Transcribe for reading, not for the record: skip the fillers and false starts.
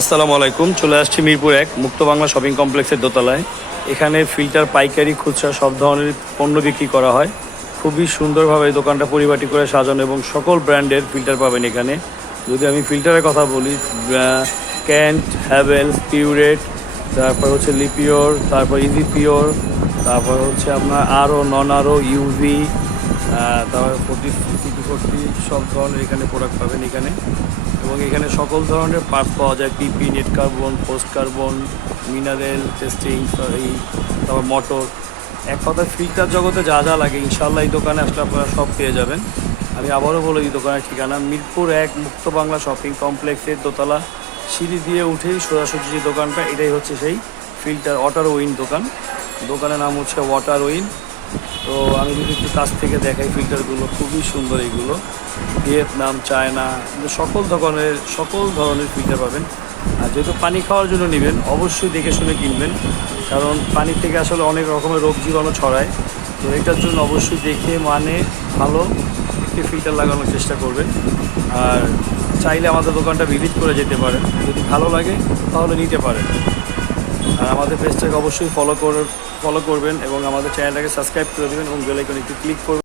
আসসালামু আলাইকুম। চলে আসছি মিরপুর ১ মুক্ত বাংলা শপিং কমপ্লেক্সের দোতলায়। এখানে ফিল্টার পাইকারি খুচরা সব ধরনের পণ্য বিক্রি করা হয়। খুবই সুন্দরভাবে এই দোকানটা পরিপাটি করে সাজানো এবং সকল ব্র্যান্ডের ফিল্টার পাবেন এখানে। যদি আমি ফিল্টারের কথা বলি, ক্যান্ট, হ্যাভেলস, পিউরেট, তারপর হচ্ছে লিপিওর, তারপর ইজি পিওর, তারপর হচ্ছে আপনার আরও, নন আরও, ইউভি, তারপর 40 সব ধরনের এখানে প্রোডাক্ট পাবেন এখানে। এবং এখানে সকল ধরনের পার্টস পাওয়া যায়, PP, net carbon, post carbon, mineral testing, তারপর মোটর। এক কথায় ফিল্টার জগতে যা যা লাগে ইনশাল্লাহ এই দোকানে আসলে আপনারা সব পেয়ে যাবেন। আমি আবারও বলে এই দোকানের ঠিকানা মিরপুর ১ মুক্ত বাংলা শপিং কমপ্লেক্সের দোতলা, সিঁড়ি দিয়ে উঠেই সোজাসুজি যে দোকানটা, এটাই হচ্ছে সেই ফিল্টার ওয়াটার উইন দোকান। দোকানের নাম হচ্ছে ওয়াটার উইন। তো আমি যদি একটু কাছ থেকে দেখাই, ফিল্টারগুলো খুবই সুন্দর। এইগুলো ভিয়েতনাম, চায়না, সকল ধরনের ফিল্টার পাবেন। আর যেহেতু পানি খাওয়ার জন্য নেবেন, অবশ্যই দেখে শুনে কিনবেন, কারণ পানি থেকে আসলে অনেক রকমের রোগ জীবাণু ছড়ায়। তো এটার জন্য অবশ্যই দেখে ভালো একটি ফিল্টার লাগানোর চেষ্টা করবেন। আর চাইলে আমাদের দোকানটা ভিজিট করে যেতে পারেন, যদি ভালো লাগে তাহলে নিতে পারেন। আর আমাদের পেজটাকে অবশ্যই ফলো করবেন এবং আমাদের চ্যানেলটাকে সাবস্ক্রাইব করে দেবেন এবং বেল আইকনে একটু ক্লিক করবেন।